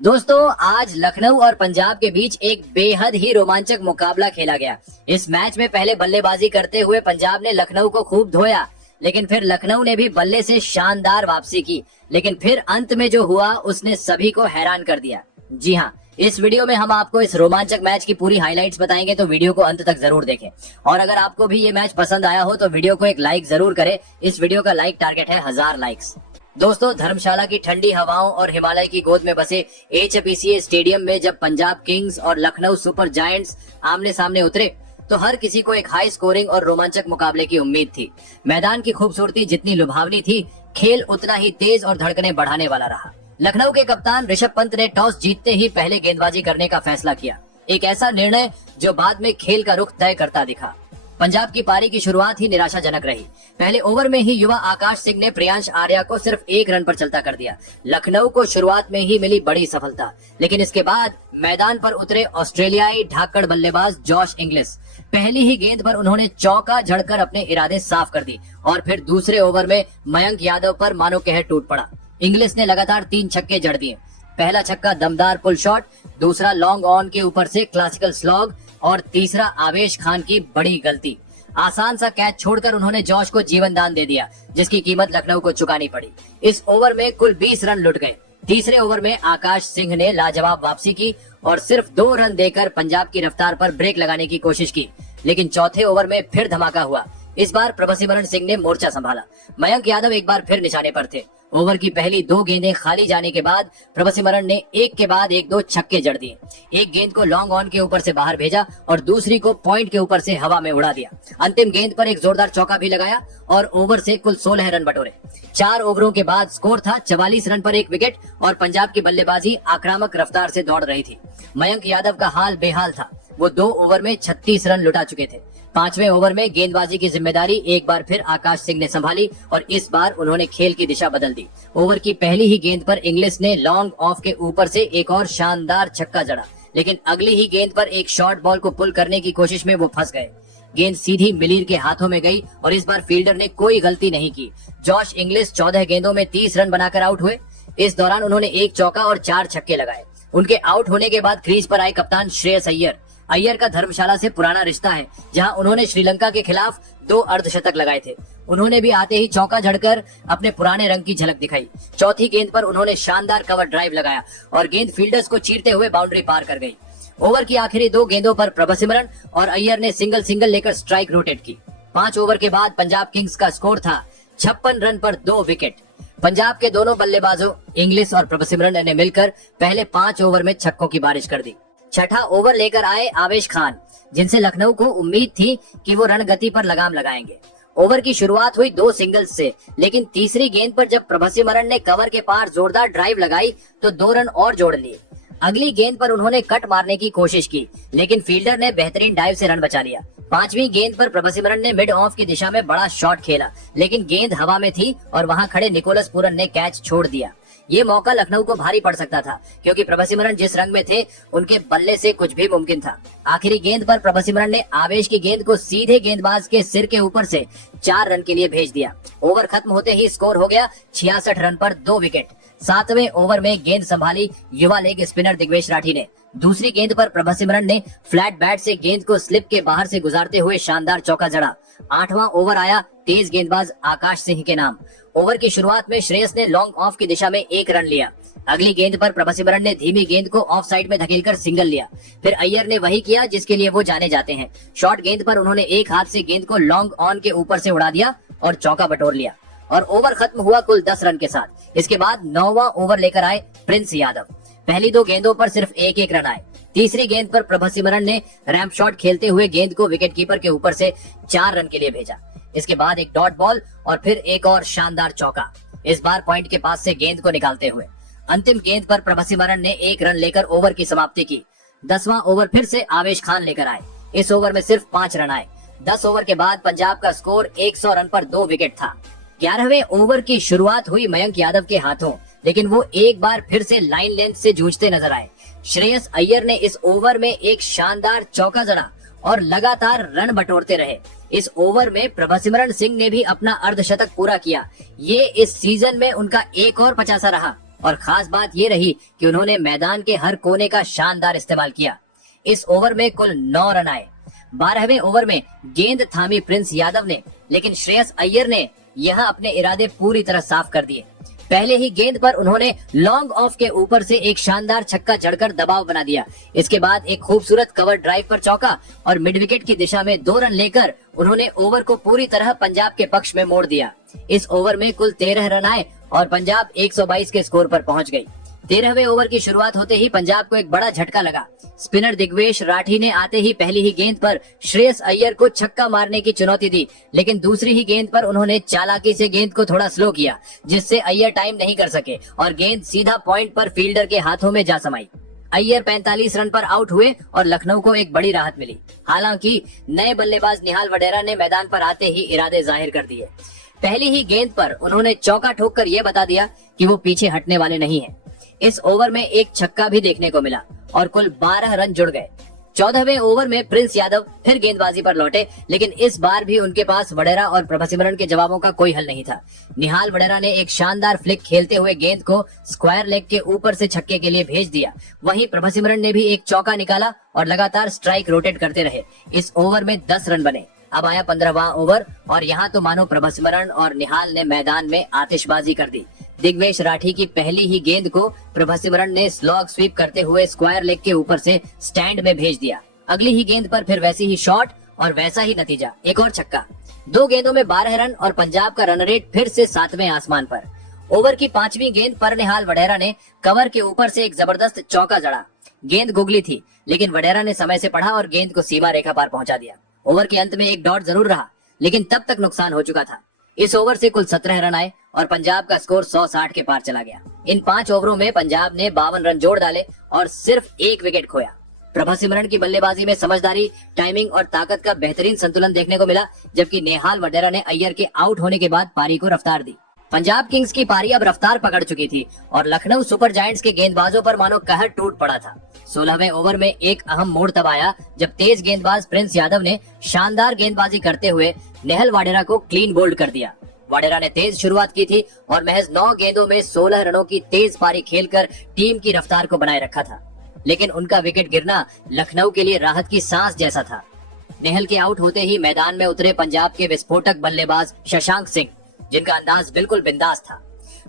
दोस्तों, आज लखनऊ और पंजाब के बीच एक बेहद ही रोमांचक मुकाबला खेला गया। इस मैच में पहले बल्लेबाजी करते हुए पंजाब ने लखनऊ को खूब धोया, लेकिन फिर लखनऊ ने भी बल्ले से शानदार वापसी की। लेकिन फिर अंत में जो हुआ उसने सभी को हैरान कर दिया। जी हाँ, इस वीडियो में हम आपको इस रोमांचक मैच की पूरी हाइलाइट्स बताएंगे, तो वीडियो को अंत तक जरूर देखें। और अगर आपको भी ये मैच पसंद आया हो तो वीडियो को एक लाइक जरूर करें। इस वीडियो का लाइक टारगेट है 1000 लाइक्स। दोस्तों, धर्मशाला की ठंडी हवाओं और हिमालय की गोद में बसे HPCA स्टेडियम में जब पंजाब किंग्स और लखनऊ सुपर जायंट्स आमने सामने उतरे तो हर किसी को एक हाई स्कोरिंग और रोमांचक मुकाबले की उम्मीद थी। मैदान की खूबसूरती जितनी लुभावनी थी, खेल उतना ही तेज और धड़कने बढ़ाने वाला रहा। लखनऊ के कप्तान ऋषभ पंत ने टॉस जीतते ही पहले गेंदबाजी करने का फैसला किया, एक ऐसा निर्णय जो बाद में खेल का रुख तय करता दिखा। पंजाब की पारी की शुरुआत ही निराशाजनक रही। पहले ओवर में ही युवा आकाश सिंह ने प्रियांश आर्या को सिर्फ 1 रन पर चलता कर दिया। लखनऊ को शुरुआत में ही मिली बड़ी सफलता, लेकिन इसके बाद मैदान पर उतरे ऑस्ट्रेलियाई ढाकड़ बल्लेबाज जॉश इंग्लिस। पहली ही गेंद पर उन्होंने चौका जड़कर अपने इरादे साफ कर दी और फिर दूसरे ओवर में मयंक यादव पर मानो कहर टूट पड़ा। इंग्लिस ने लगातार 3 छक्के जड़ दिए। पहला छक्का दमदार पुल शॉट, दूसरा लॉन्ग ऑन के ऊपर से क्लासिकल स्लॉग और तीसरा आवेश खान की बड़ी गलती। आसान सा कैच छोड़कर उन्होंने जॉश को जीवन दान दे दिया, जिसकी कीमत लखनऊ को चुकानी पड़ी। इस ओवर में कुल 20 रन लुट गए। तीसरे ओवर में आकाश सिंह ने लाजवाब वापसी की और सिर्फ 2 रन देकर पंजाब की रफ्तार पर ब्रेक लगाने की कोशिश की। लेकिन चौथे ओवर में फिर धमाका हुआ। इस बार प्रभसिमरन सिंह ने मोर्चा संभाला। मयंक यादव एक बार फिर निशाने पर थे। ओवर की पहली 2 गेंदें खाली जाने के बाद प्रभसिमरन ने एक के बाद एक 2 छक्के जड़ दिए। एक गेंद को लॉन्ग ऑन के ऊपर से बाहर भेजा और दूसरी को पॉइंट के ऊपर से हवा में उड़ा दिया। अंतिम गेंद पर एक जोरदार चौका भी लगाया और ओवर से कुल 16 रन बटोरे। 4 ओवरों के बाद स्कोर था 44 रन पर 1 विकेट और पंजाब की बल्लेबाजी आक्रामक रफ्तार से दौड़ रही थी। मयंक यादव का हाल बेहाल था। वो 2 ओवर में 36 रन लुटा चुके थे। 5वें ओवर में गेंदबाजी की जिम्मेदारी एक बार फिर आकाश सिंह ने संभाली और इस बार उन्होंने खेल की दिशा बदल दी। ओवर की पहली ही गेंद पर इंग्लिस ने लॉन्ग ऑफ के ऊपर से एक और शानदार छक्का जड़ा, लेकिन अगली ही गेंद पर एक शॉर्ट बॉल को पुल करने की कोशिश में वो फंस गए। गेंद सीधी मिलीर के हाथों में गई और इस बार फील्डर ने कोई गलती नहीं की। जॉश इंग्लिस 14 गेंदों में 30 रन बनाकर आउट हुए। इस दौरान उन्होंने 1 चौका और 4 छक्के लगाए। उनके आउट होने के बाद क्रीज पर आए कप्तान श्रेयस अय्यर का धर्मशाला से पुराना रिश्ता है, जहां उन्होंने श्रीलंका के खिलाफ 2 अर्धशतक लगाए थे। उन्होंने भी आते ही चौका जड़कर अपने पुराने रंग की झलक दिखाई। चौथी गेंद पर उन्होंने शानदार कवर ड्राइव लगाया और गेंद फील्डर्स को चीरते हुए बाउंड्री पार कर गई। ओवर की आखिरी 2 गेंदों पर प्रभसिमरन और अय्यर ने सिंगल लेकर स्ट्राइक रोटेट की। 5 ओवर के बाद पंजाब किंग्स का स्कोर था 56 रन पर 2 विकेट। पंजाब के दोनों बल्लेबाजों इंग्लिस और प्रभसिमरन ने मिलकर पहले 5 ओवर में छक्कों की बारिश कर दी। छठा ओवर लेकर आए आवेश खान, जिनसे लखनऊ को उम्मीद थी कि वो रन गति पर लगाम लगाएंगे। ओवर की शुरुआत हुई 2 सिंगल्स से, लेकिन तीसरी गेंद पर जब प्रभसिमरन ने कवर के पार जोरदार ड्राइव लगाई तो 2 रन और जोड़ लिए। अगली गेंद पर उन्होंने कट मारने की कोशिश की, लेकिन फील्डर ने बेहतरीन डाइव से रन बचा लिया। 5वीं गेंद पर प्रभसिमरन ने मिड ऑफ की दिशा में बड़ा शॉट खेला, लेकिन गेंद हवा में थी और वहां खड़े निकोलस पूरन ने कैच छोड़ दिया। ये मौका लखनऊ को भारी पड़ सकता था, क्योंकि प्रभसिमरन जिस रंग में थे उनके बल्ले से कुछ भी मुमकिन था। आखिरी गेंद पर प्रभसिमरन ने आवेश की गेंद को सीधे गेंदबाज के सिर के ऊपर से 4 रन के लिए भेज दिया। ओवर खत्म होते ही स्कोर हो गया 66 रन पर 2 विकेट। 7वें ओवर में गेंद संभाली युवा लेग स्पिनर दिग्वेश राठी ने। दूसरी गेंद पर प्रभसिमरन ने फ्लैट बैट से गेंद को स्लिप के बाहर से गुजारते हुए शानदार चौका जड़ा। 8वां ओवर आया तेज गेंदबाज आकाश सिंह के नाम। ओवर की शुरुआत में श्रेयस ने लॉन्ग ऑफ की दिशा में 1 रन लिया। अगली गेंद पर प्रभसिमरन ने धीमी गेंद को ऑफ साइड में धकेलकर सिंगल लिया। फिर अय्यर ने वही किया जिसके लिए वो जाने जाते हैं। शॉर्ट गेंद पर उन्होंने एक हाथ से गेंद को लॉन्ग ऑन के ऊपर से उड़ा दिया और चौका बटोर लिया और ओवर खत्म हुआ कुल 10 रन के साथ। इसके बाद 9वां ओवर लेकर आए प्रिंस यादव। पहली 2 गेंदों पर सिर्फ 1 रन आए। तीसरी गेंद पर प्रभसिमरन ने रैंप शॉट खेलते हुए गेंद को विकेट कीपर के ऊपर से 4 रन के लिए भेजा। इसके बाद एक डॉट बॉल और फिर एक और शानदार चौका, इस बार पॉइंट के पास से गेंद को निकालते हुए। अंतिम गेंद पर प्रभसिमरन ने 1 रन लेकर ओवर की समाप्ति की। 10वां ओवर फिर से आवेश खान लेकर आए। इस ओवर में सिर्फ 5 रन आए। 10 ओवर के बाद पंजाब का स्कोर 100 रन पर 2 विकेट था। 11वें ओवर की शुरुआत हुई मयंक यादव के हाथों, लेकिन वो एक बार फिर से लाइन लेंथ से जूझते नजर आए। श्रेयस अय्यर ने इस ओवर में एक शानदार चौका जड़ा और लगातार रन बटोरते रहे। इस ओवर में प्रभसिमरन सिंह ने भी अपना अर्धशतक पूरा किया। ये इस सीजन में उनका एक और 50 रहा। और खास बात ये रही कि उन्होंने मैदान के हर कोने का शानदार इस्तेमाल किया। इस ओवर में कुल 9 रन आए। 12वें ओवर में गेंद थामी प्रिंस यादव ने, लेकिन श्रेयस अय्यर ने यहाँ अपने इरादे पूरी तरह साफ कर दिए। पहले ही गेंद पर उन्होंने लॉन्ग ऑफ के ऊपर से एक शानदार छक्का जड़कर दबाव बना दिया। इसके बाद एक खूबसूरत कवर ड्राइव पर चौका और मिड विकेट की दिशा में 2 रन लेकर उन्होंने ओवर को पूरी तरह पंजाब के पक्ष में मोड़ दिया। इस ओवर में कुल 13 रन आए और पंजाब 122 के स्कोर पर पहुंच गई। 13वें ओवर की शुरुआत होते ही पंजाब को एक बड़ा झटका लगा। स्पिनर दिग्वेश राठी ने आते ही पहली ही गेंद पर श्रेयस अय्यर को छक्का मारने की चुनौती दी, लेकिन दूसरी ही गेंद पर उन्होंने चालाकी से गेंद को थोड़ा स्लो किया, जिससे अय्यर टाइम नहीं कर सके और गेंद सीधा पॉइंट पर फील्डर के हाथों में जा समाई। अय्यर 45 रन पर आउट हुए और लखनऊ को एक बड़ी राहत मिली। हालांकि नए बल्लेबाज निहाल वडेरा ने मैदान पर आते ही इरादे जाहिर कर दिए। पहली ही गेंद पर उन्होंने चौका ठोककर यह बता दिया कि वो पीछे हटने वाले नहीं हैं। इस ओवर में एक छक्का भी देखने को मिला और कुल 12 रन जुड़ गए। 14वें ओवर में प्रिंस यादव फिर गेंदबाजी पर लौटे, लेकिन इस बार भी उनके पास वडेरा और प्रभसिमरन के जवाबों का कोई हल नहीं था। निहाल वडेरा ने एक शानदार फ्लिक खेलते हुए गेंद को स्क्वायर लेग के ऊपर से छक्के के लिए भेज दिया। वहीं प्रभसिमरन ने भी एक चौका निकाला और लगातार स्ट्राइक रोटेट करते रहे। इस ओवर में 10 रन बने। अब आया 15वां ओवर और यहाँ तो मानो प्रभसिमरन और निहाल ने मैदान में आतिशबाजी कर दी। दिग्वेश राठी की पहली ही गेंद को प्रभसिमरन ने स्लॉग स्वीप करते हुए स्क्वायर लेग के ऊपर से स्टैंड में भेज दिया। अगली ही गेंद पर फिर वैसी ही शॉट और वैसा ही नतीजा, एक और छक्का। 2 गेंदों में 12 रन और पंजाब का रन रेट फिर से 7वें आसमान पर। ओवर की 5वीं गेंद पर निहाल वडेरा ने कवर के ऊपर से एक जबरदस्त चौका जड़ा। गेंद गुगली थी, लेकिन वडेरा ने समय से पढ़ा और गेंद को सीमा रेखा पार पहुंचा दिया। ओवर के अंत में एक डॉट जरूर रहा, लेकिन तब तक नुकसान हो चुका था। इस ओवर से कुल 17 रन आए और पंजाब का स्कोर 160 के पार चला गया। इन 5 ओवरों में पंजाब ने 52 रन जोड़ डाले और सिर्फ 1 विकेट खोया। प्रभसिमरन की बल्लेबाजी में समझदारी, टाइमिंग और ताकत का बेहतरीन संतुलन देखने को मिला, जबकि निहाल वडेरा ने अय्यर के आउट होने के बाद पारी को रफ्तार दी। पंजाब किंग्स की पारी अब रफ्तार पकड़ चुकी थी और लखनऊ सुपर जायंट्स के गेंदबाजों पर मानो कहर टूट पड़ा था। 16वें ओवर में एक अहम मोड़ तब आया जब तेज गेंदबाज प्रिंस यादव ने शानदार गेंदबाजी करते हुए निहाल वडेरा को क्लीन बोल्ड कर दिया। वडेरा ने तेज शुरुआत की थी और महज 9 गेंदों में 16 रनों की तेज पारी खेलकर टीम की रफ्तार को बनाए रखा था, लेकिन उनका विकेट गिरना लखनऊ के लिए राहत की सांस जैसा था। नेहल के आउट होते ही मैदान में उतरे पंजाब के विस्फोटक बल्लेबाज शशांक सिंह, जिनका अंदाज बिल्कुल बिंदास था।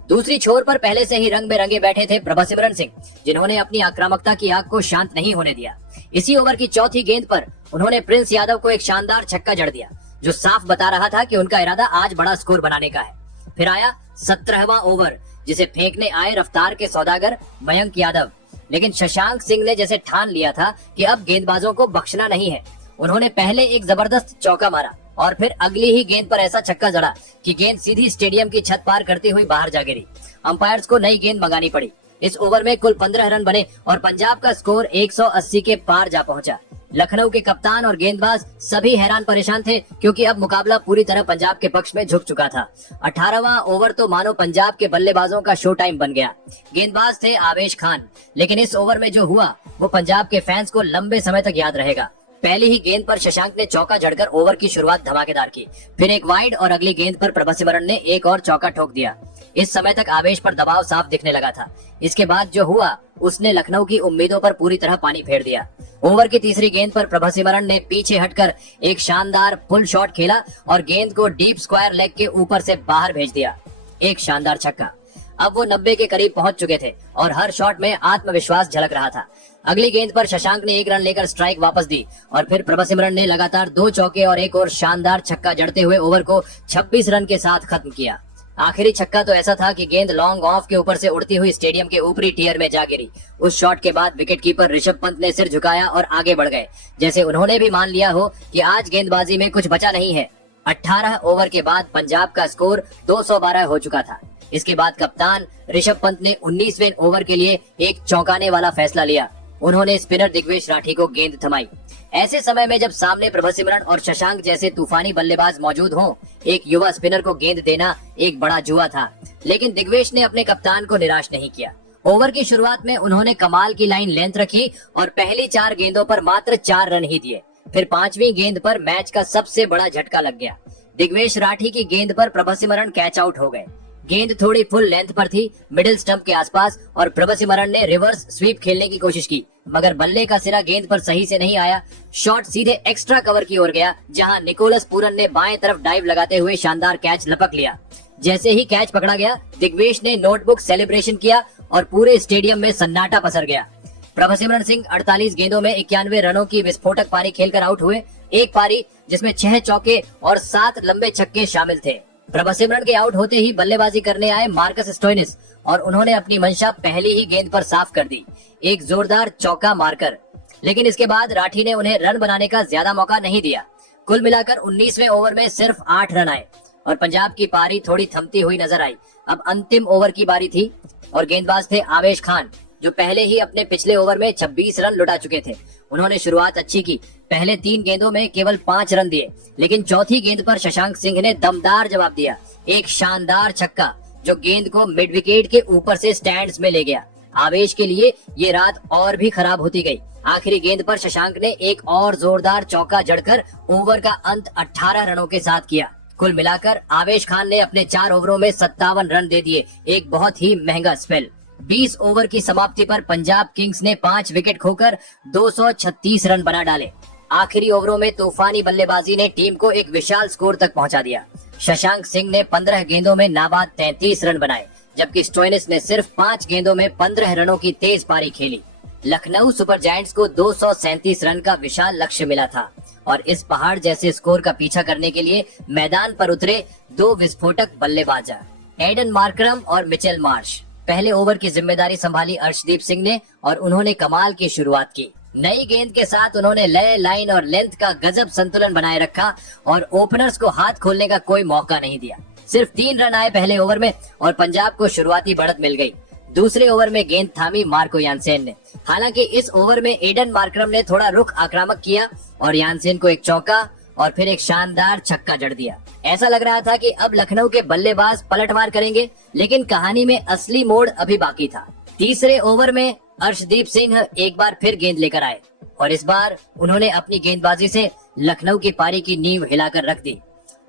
दूसरी छोर पर पहले से ही रंग में रंगे बैठे थे प्रभसिमरन सिंह, जिन्होंने अपनी आक्रामकता की आग को शांत नहीं होने दिया। इसी ओवर की चौथी गेंद पर उन्होंने प्रिंस यादव को एक शानदार छक्का जड़ दिया, जो साफ बता रहा था कि उनका इरादा आज बड़ा स्कोर बनाने का है। फिर आया 17वां ओवर, जिसे फेंकने आए रफ्तार के सौदागर मयंक यादव, लेकिन शशांक सिंह ने जैसे ठान लिया था कि अब गेंदबाजों को बख्शना नहीं है। उन्होंने पहले एक जबरदस्त चौका मारा और फिर अगली ही गेंद पर ऐसा छक्का जड़ा कि गेंद सीधी स्टेडियम की छत पार करती हुई बाहर जा गिरी। अंपायर्स को नई गेंद मंगानी पड़ी। इस ओवर में कुल 15 रन बने और पंजाब का स्कोर 180 के पार जा पहुंचा। लखनऊ के कप्तान और गेंदबाज सभी हैरान परेशान थे, क्योंकि अब मुकाबला पूरी तरह पंजाब के पक्ष में झुक चुका था। 18वां ओवर तो मानो पंजाब के बल्लेबाजों का शो टाइम बन गया। गेंदबाज थे आवेश खान, लेकिन इस ओवर में जो हुआ वो पंजाब के फैंस को लंबे समय तक याद रहेगा। पहली ही गेंद पर शशांक ने चौका जड़कर ओवर की शुरुआत धमाकेदार की। फिर एक वाइड और अगली गेंद पर प्रभसिमरन ने एक और चौका ठोक दिया। इस समय तक आवेश पर दबाव साफ दिखने लगा था। इसके बाद जो हुआ उसने लखनऊ की उम्मीदों पर पूरी तरह पानी फेर दिया। ओवर की तीसरी गेंद पर प्रभसिमरन ने पीछे हटकर एक शानदार पुल शॉट खेला और गेंद को डीप स्क्वायर लेग के ऊपर से बाहर भेज दिया। एक शानदार छक्का। अब वो 90 के करीब पहुंच चुके थे और हर शॉट में आत्मविश्वास झलक रहा था। अगली गेंद पर शशांक ने 1 रन लेकर स्ट्राइक वापस दी और फिर प्रभसिमरन ने लगातार 2 चौके और एक और शानदार छक्का जड़ते हुए ओवर को 26 रन के साथ खत्म किया। आखिरी छक्का तो ऐसा था कि गेंद लॉन्ग ऑफ के ऊपर से उड़ती हुई स्टेडियम के ऊपरी टियर में जा गिरी। उस शॉट के बाद विकेटकीपर ऋषभ पंत ने सिर झुकाया और आगे बढ़ गए, जैसे उन्होंने भी मान लिया हो कि आज गेंदबाजी में कुछ बचा नहीं है। 18 ओवर के बाद पंजाब का स्कोर 212 हो चुका था। इसके बाद कप्तान ऋषभ पंत ने 19वें ओवर के लिए एक चौंकाने वाला फैसला लिया। उन्होंने स्पिनर दिग्वेश राठी को गेंद थमाई। ऐसे समय में जब सामने प्रभसिमरन और शशांक जैसे तूफानी बल्लेबाज मौजूद हों, एक युवा स्पिनर को गेंद देना एक बड़ा जुआ था। लेकिन दिग्वेश ने अपने कप्तान को निराश नहीं किया। ओवर की शुरुआत में उन्होंने कमाल की लाइन लेंथ रखी और पहली 4 गेंदों पर मात्र 4 रन ही दिए। फिर 5वीं गेंद पर मैच का सबसे बड़ा झटका लग गया। दिग्वेश राठी की गेंद पर प्रभसिमरन कैच आउट हो गए। गेंद थोड़ी फुल लेंथ पर थी, मिडिल स्टंप के आसपास, और प्रभसिमरन ने रिवर्स स्वीप खेलने की कोशिश की, मगर बल्ले का सिरा गेंद पर सही से नहीं आया। शॉट सीधे एक्स्ट्रा कवर की ओर गया, जहां निकोलस पूरन ने बाएं तरफ डाइव लगाते हुए शानदार कैच लपक लिया। जैसे ही कैच पकड़ा गया, दिग्वेश ने नोटबुक सेलिब्रेशन किया और पूरे स्टेडियम में सन्नाटा पसर गया। प्रभसिमरन सिंह 48 गेंदों में 91 रनों की विस्फोटक पारी खेलकर आउट हुए। एक पारी जिसमें 6 चौके और 7 लंबे छक्के शामिल थे। प्रभसिमरन के आउट होते ही बल्लेबाजी करने आए मार्कस स्टोइनिस और उन्होंने अपनी मंशा पहली ही गेंद पर साफ कर दी, एक जोरदार चौका मारकर। लेकिन इसके बाद राठी ने उन्हें रन बनाने का ज्यादा मौका नहीं दिया। कुल मिलाकर 19वें ओवर में सिर्फ 8 रन आए और पंजाब की पारी थोड़ी थमती हुई नजर आई। अब अंतिम ओवर की बारी थी और गेंदबाज थे आवेश खान, जो पहले ही अपने पिछले ओवर में 26 रन लुटा चुके थे। उन्होंने शुरुआत अच्छी की, पहले 3 गेंदों में केवल 5 रन दिए, लेकिन चौथी गेंद पर शशांक सिंह ने दमदार जवाब दिया, एक शानदार छक्का जो गेंद को मिड विकेट के ऊपर से स्टैंड्स में ले गया। आवेश के लिए ये रात और भी खराब होती गई। आखिरी गेंद पर शशांक ने एक और जोरदार चौका जड़कर ओवर का अंत 18 रनों के साथ किया। कुल मिलाकर आवेश खान ने अपने 4 ओवरों में 57 रन दे दिए, एक बहुत ही महंगा स्पेल। 20 ओवर की समाप्ति पर पंजाब किंग्स ने 5 विकेट खोकर 236 रन बना डाले। आखिरी ओवरों में तूफानी बल्लेबाजी ने टीम को एक विशाल स्कोर तक पहुंचा दिया। शशांक सिंह ने 15 गेंदों में नाबाद 33 रन बनाए, जबकि स्टोइनिस ने सिर्फ 5 गेंदों में 15 रनों की तेज पारी खेली। लखनऊ सुपर जायंट्स को 237 रन का विशाल लक्ष्य मिला था और इस पहाड़ जैसे स्कोर का पीछा करने के लिए मैदान पर उतरे 2 विस्फोटक बल्लेबाज, एडन मार्करम और मिचेल मार्श। पहले ओवर की जिम्मेदारी संभाली अर्शदीप सिंह ने और उन्होंने कमाल की शुरुआत की। नई गेंद के साथ उन्होंने लय, लाइन और लेंथ का गजब संतुलन बनाए रखा और ओपनर्स को हाथ खोलने का कोई मौका नहीं दिया। सिर्फ 3 रन आए पहले ओवर में और पंजाब को शुरुआती बढ़त मिल गई। दूसरे ओवर में गेंद थामी मार्को यानसेन ने। हालांकि इस ओवर में एडन मार्करम ने थोड़ा रुख आक्रामक किया और यानसेन को एक चौका और फिर एक शानदार छक्का जड़ दिया। ऐसा लग रहा था कि अब लखनऊ के बल्लेबाज पलटवार करेंगे, लेकिन कहानी में असली मोड़ अभी बाकी था। तीसरे ओवर में अर्शदीप सिंह एक बार फिर गेंद लेकर आए और इस बार उन्होंने अपनी गेंदबाजी से लखनऊ की पारी की नींव हिलाकर रख दी।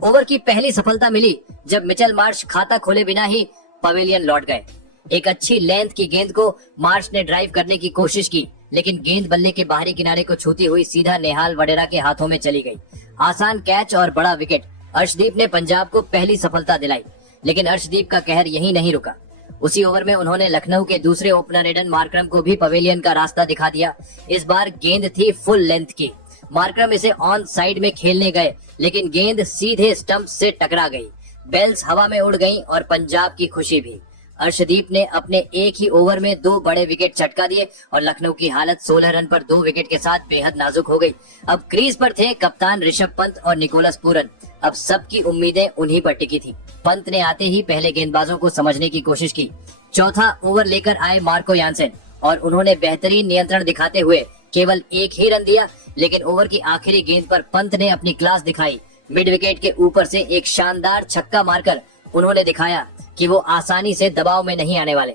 ओवर की पहली सफलता मिली जब मिचेल मार्श खाता खोले बिना ही पवेलियन लौट गए। एक अच्छी लेंथ की गेंद को मार्श ने ड्राइव करने की कोशिश की, लेकिन गेंद बल्ले के बाहरी किनारे को छूती हुई सीधा नेहाल वडेरा के हाथों में चली गई। आसान कैच और बड़ा विकेट। अर्शदीप ने पंजाब को पहली सफलता दिलाई, लेकिन अर्शदीप का कहर यहीं नहीं रुका। उसी ओवर में उन्होंने लखनऊ के दूसरे ओपनर एडन मार्करम को भी पवेलियन का रास्ता दिखा दिया। इस बार गेंद थी फुल लेंथ की। मार्करम इसे ऑन साइड में खेलने गए, लेकिन गेंद सीधे स्टंप से टकरा गई। बेल्स हवा में उड़ गईं और पंजाब की खुशी भी। अर्शदीप ने अपने एक ही ओवर में 2 बड़े विकेट चटका दिए और लखनऊ की हालत 16 रन पर 2 विकेट के साथ बेहद नाजुक हो गई। अब क्रीज पर थे कप्तान ऋषभ पंत और निकोलस पूरन। अब सबकी उम्मीदें उन्हीं पर टिकी थी। पंत ने आते ही पहले गेंदबाजों को समझने की कोशिश की। चौथा ओवर लेकर आए मार्को यानसेन और उन्होंने बेहतरीन नियंत्रण दिखाते हुए केवल 1 ही रन दिया, लेकिन ओवर की आखिरी गेंद पर पंत ने अपनी क्लास दिखाई। मिड विकेट के ऊपर से एक शानदार छक्का मारकर उन्होंने दिखाया कि वो आसानी से दबाव में नहीं आने वाले।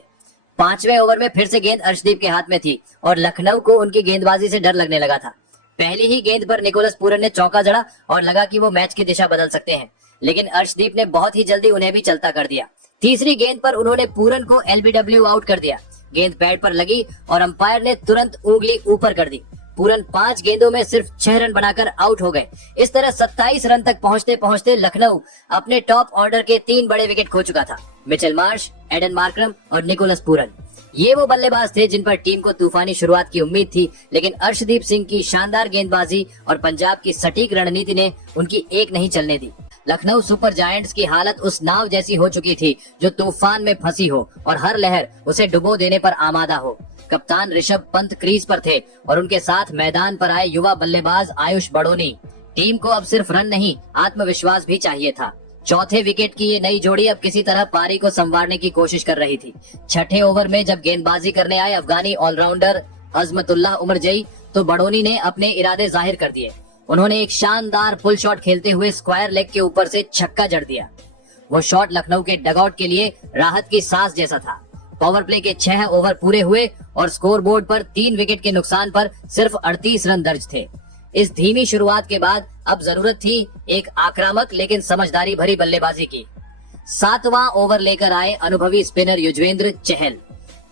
5वें ओवर में फिर से गेंद अर्शदीप के हाथ में थी और लखनऊ को उनकी गेंदबाजी से डर लगने लगा था। पहली ही गेंद पर निकोलस पूरन ने चौका जड़ा और लगा कि वो मैच की दिशा बदल सकते हैं, लेकिन अर्शदीप ने बहुत ही जल्दी उन्हें भी चलता कर दिया। तीसरी गेंद पर उन्होंने पूरन को एलबीडब्ल्यू आउट कर दिया। गेंद पैड पर लगी और अंपायर ने तुरंत उंगली ऊपर कर दी। पूरन 5 गेंदों में सिर्फ 6 रन बनाकर आउट हो गए। इस तरह 27 रन तक पहुंचते पहुंचते लखनऊ अपने टॉप ऑर्डर के 3 बड़े विकेट खो चुका था, मिचेल मार्श, एडन मार्करम और निकोलस पूरन। ये वो बल्लेबाज थे जिन पर टीम को तूफानी शुरुआत की उम्मीद थी, लेकिन अर्शदीप सिंह की शानदार गेंदबाजी और पंजाब की सटीक रणनीति ने उनकी एक नहीं चलने दी। लखनऊ सुपर जायंट्स की हालत उस नाव जैसी हो चुकी थी जो तूफान में फंसी हो और हर लहर उसे डुबो देने पर आमादा हो। कप्तान ऋषभ पंत क्रीज पर थे और उनके साथ मैदान पर आए युवा बल्लेबाज आयुष बड़ोनी। टीम को अब सिर्फ रन नहीं, आत्मविश्वास भी चाहिए था। चौथे विकेट की ये नई जोड़ी अब किसी तरह पारी को संवारने की कोशिश कर रही थी। छठे ओवर में जब गेंदबाजी करने आए अफगानी ऑलराउंडर अजमतुल्लाह उमरजई, तो बड़ोनी ने अपने इरादे जाहिर कर दिए। उन्होंने एक शानदार पुल शॉट खेलते हुए स्क्वायर लेग के ऊपर से छक्का जड़ दिया। वो शॉट लखनऊ के डगआउट के लिए राहत की सांस जैसा था। पावर प्ले के 6 ओवर पूरे हुए और स्कोरबोर्ड पर 3 विकेट के नुकसान पर सिर्फ 38 रन दर्ज थे। इस धीमी शुरुआत के बाद अब जरूरत थी एक आक्रामक लेकिन समझदारी भरी बल्लेबाजी की। 7वां ओवर लेकर आए अनुभवी स्पिनर युजवेंद्र चहल।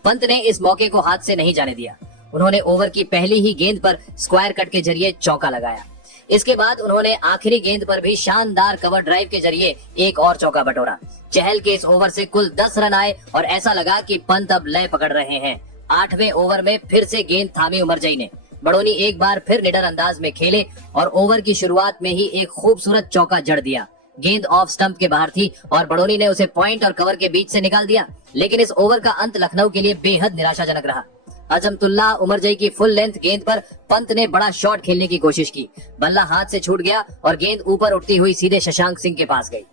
पंत ने इस मौके को हाथ से नहीं जाने दिया। उन्होंने ओवर की पहली ही गेंद पर स्क्वायर कट के जरिए चौका लगाया। इसके बाद उन्होंने आखिरी गेंद पर भी शानदार कवर ड्राइव के जरिए एक और चौका बटोरा। चहल के इस ओवर से कुल 10 रन आए और ऐसा लगा कि पंत अब लय पकड़ रहे हैं। 8वें ओवर में फिर से गेंद थामी उमरजई ने। बड़ोनी एक बार फिर निडर अंदाज में खेले और ओवर की शुरुआत में ही एक खूबसूरत चौका जड़ दिया। गेंद ऑफ स्टंप के बाहर थी और बड़ोनी ने उसे पॉइंट और कवर के बीच से निकाल दिया। लेकिन इस ओवर का अंत लखनऊ के लिए बेहद निराशाजनक रहा। अजमतुल्ला उमरजई की फुल लेंथ गेंद पर पंत ने बड़ा शॉट खेलने की कोशिश की। बल्ला हाथ से छूट गया और गेंद ऊपर उठती हुई सीधे शशांक सिंह के पास गई।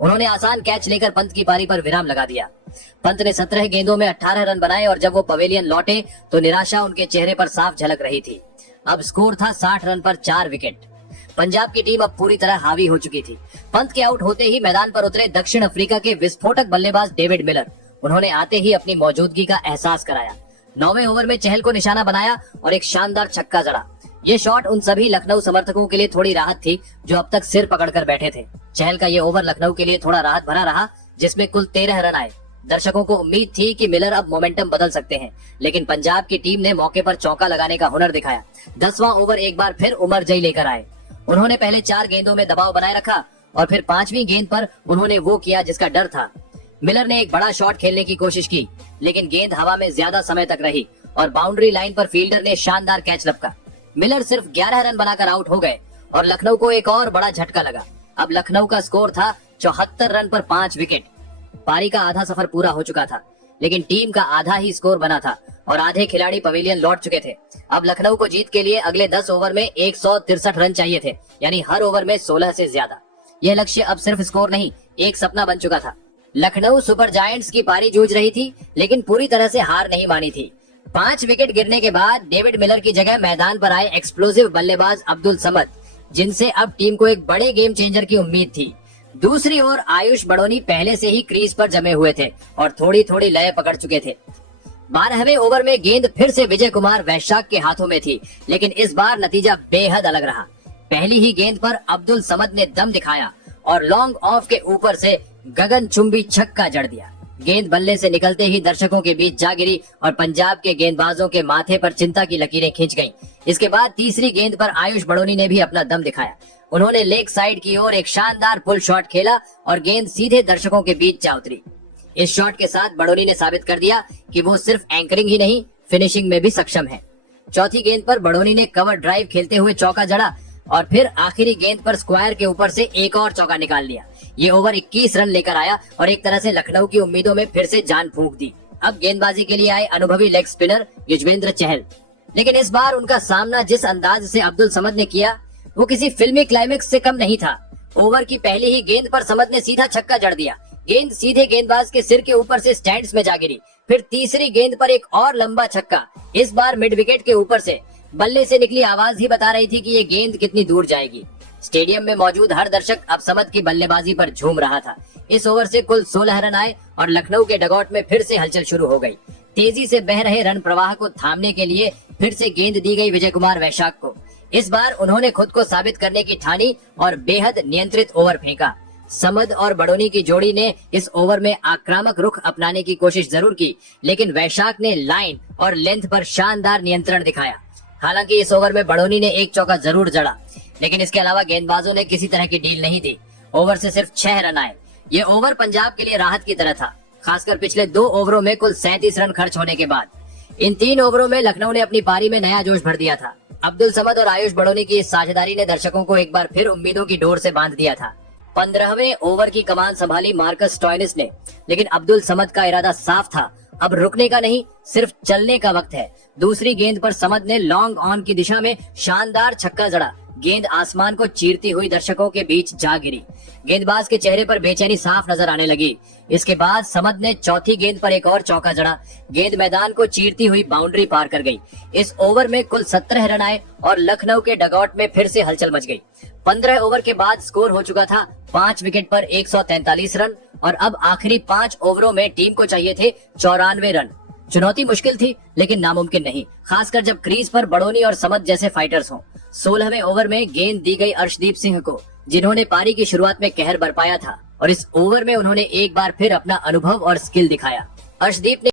उन्होंने आसान कैच लेकर पंत की पारी पर विराम लगा दिया। पंत ने 17 गेंदों में 18 रन बनाए और जब वो पवेलियन लौटे तो निराशा उनके चेहरे पर साफ झलक रही थी। अब स्कोर था 60 रन पर 4 विकेट। पंजाब की टीम अब पूरी तरह हावी हो चुकी थी। पंत के आउट होते ही मैदान पर उतरे दक्षिण अफ्रीका के विस्फोटक बल्लेबाज डेविड मिलर। उन्होंने आते ही अपनी मौजूदगी का एहसास कराया। 9वें ओवर में चहल को निशाना बनाया और एक शानदार छक्का जड़ा। ये शॉट उन सभी लखनऊ समर्थकों के लिए थोड़ी राहत थी जो अब तक सिर पकड़कर बैठे थे। चहल का ये ओवर लखनऊ के लिए थोड़ा राहत भरा रहा, जिसमें कुल 13 रन आए। दर्शकों को उम्मीद थी कि मिलर अब मोमेंटम बदल सकते हैं, लेकिन पंजाब की टीम ने मौके पर चौका लगाने का हुनर दिखाया। 10वां ओवर एक बार फिर उमरजई लेकर आए। उन्होंने पहले 4 गेंदों में दबाव बनाए रखा और फिर 5वीं गेंद पर उन्होंने वो किया जिसका डर था। मिलर ने एक बड़ा शॉट खेलने की कोशिश की, लेकिन गेंद हवा में ज्यादा समय तक रही और बाउंड्री लाइन पर फील्डर ने शानदार कैच लपका। मिलर सिर्फ 11 रन बनाकर आउट हो गए और लखनऊ को एक और बड़ा झटका लगा। अब लखनऊ का स्कोर था 74 रन पर 5 विकेट। पारी का आधा सफर पूरा हो चुका था, लेकिन टीम का आधा ही स्कोर बना था और आधे खिलाड़ी पवेलियन लौट चुके थे। अब लखनऊ को जीत के लिए अगले 10 ओवर में 163 रन चाहिए थे, यानी हर ओवर में 16 से ज्यादा। यह लक्ष्य अब सिर्फ स्कोर नहीं, एक सपना बन चुका था। लखनऊ सुपर जायंट्स की पारी जूझ रही थी, लेकिन पूरी तरह से हार नहीं मानी थी। 5 विकेट गिरने के बाद डेविड मिलर की जगह मैदान पर आए एक्सप्लोसिव बल्लेबाज अब्दुल समद, जिनसे अब टीम को एक बड़े गेम चेंजर की उम्मीद थी। दूसरी ओर आयुष बड़ोनी पहले से ही क्रीज पर जमे हुए थे और थोड़ी थोड़ी लय पकड़ चुके थे। 12वें ओवर में गेंद फिर से विजय कुमार वैशाख के हाथों में थी, लेकिन इस बार नतीजा बेहद अलग रहा। पहली ही गेंद पर अब्दुल समद ने दम दिखाया और लॉन्ग ऑफ के ऊपर से गगनचुंबी छक्का जड़ दिया। गेंद बल्ले से निकलते ही दर्शकों के बीच जा गिरी और पंजाब के गेंदबाजों के माथे पर चिंता की लकीरें खींच गईं। इसके बाद तीसरी गेंद पर आयुष बड़ोनी ने भी अपना दम दिखाया। उन्होंने लेग साइड की ओर एक शानदार पुल शॉट खेला और गेंद सीधे दर्शकों के बीच जा उतरी। इस शॉट के साथ बड़ोनी ने साबित कर दिया कि वो सिर्फ एंकरिंग ही नहीं, फिनिशिंग में भी सक्षम है। चौथी गेंद पर बड़ोनी ने कवर ड्राइव खेलते हुए चौका जड़ा और फिर आखिरी गेंद पर स्क्वायर के ऊपर से एक और चौका निकाल लिया। ये ओवर 21 रन लेकर आया और एक तरह से लखनऊ की उम्मीदों में फिर से जान फूंक दी। अब गेंदबाजी के लिए आए अनुभवी लेग स्पिनर युजवेंद्र चहल, लेकिन इस बार उनका सामना जिस अंदाज से अब्दुल समद ने किया वो किसी फिल्मी क्लाइमेक्स से कम नहीं था। ओवर की पहली ही गेंद पर समद ने सीधा छक्का जड़ दिया। गेंद सीधे गेंदबाज के सिर के ऊपर से स्टैंड्स में जा गिरी। फिर तीसरी गेंद पर एक और लंबा छक्का, इस बार मिड विकेट के ऊपर से। बल्ले से निकली आवाज ही बता रही थी कि ये गेंद कितनी दूर जाएगी। स्टेडियम में मौजूद हर दर्शक अब समद की बल्लेबाजी पर झूम रहा था। इस ओवर से कुल 16 रन आए और लखनऊ के डगआउट में फिर से हलचल शुरू हो गई। तेजी से बह रहे रन प्रवाह को थामने के लिए फिर से गेंद दी गई विजय कुमार वैशाख को। इस बार उन्होंने खुद को साबित करने की ठानी और बेहद नियंत्रित ओवर फेंका। समद और बड़ोनी की जोड़ी ने इस ओवर में आक्रामक रुख अपनाने की कोशिश जरूर की, लेकिन वैशाख ने लाइन और लेंथ पर शानदार नियंत्रण दिखाया। हालांकि इस ओवर में बड़ोनी ने एक चौका जरूर जड़ा, लेकिन इसके अलावा गेंदबाजों ने किसी तरह की डील नहीं दी। ओवर से सिर्फ 6 रन आए। ये ओवर पंजाब के लिए राहत की तरह था, खासकर पिछले 2 ओवरों में कुल 37 रन खर्च होने के बाद। इन 3 ओवरों में लखनऊ ने अपनी पारी में नया जोश भर दिया था। अब्दुल समद और आयुष बड़ोनी की इस साझेदारी ने दर्शकों को एक बार फिर उम्मीदों की डोर से बांध दिया था। 15वें ओवर की कमान संभाली मार्कस स्टोइनिस ने, लेकिन अब्दुल समद का इरादा साफ था, अब रुकने का नहीं, सिर्फ चलने का वक्त है। दूसरी गेंद पर समद ने लॉन्ग ऑन की दिशा में शानदार छक्का जड़ा। गेंद आसमान को चीरती हुई दर्शकों के बीच जा गिरी। गेंदबाज के चेहरे पर बेचैनी साफ नजर आने लगी। इसके बाद समद ने चौथी गेंद पर एक और चौका जड़ा। गेंद मैदान को चीरती हुई बाउंड्री पार कर गई। इस ओवर में कुल 17 रन आए और लखनऊ के डगआउट में फिर से हलचल मच गई। 15 ओवर के बाद स्कोर हो चुका था 5 विकेट पर 143 रन और अब आखिरी 5 ओवरों में टीम को चाहिए थे 94 रन। चुनौती मुश्किल थी, लेकिन नामुमकिन नहीं, खासकर जब क्रीज पर बड़ोनी और समद जैसे फाइटर्स हों। 16वें ओवर में गेंद दी गई अर्शदीप सिंह को, जिन्होंने पारी की शुरुआत में कहर बरपाया था और इस ओवर में उन्होंने एक बार फिर अपना अनुभव और स्किल दिखाया। अर्शदीप ने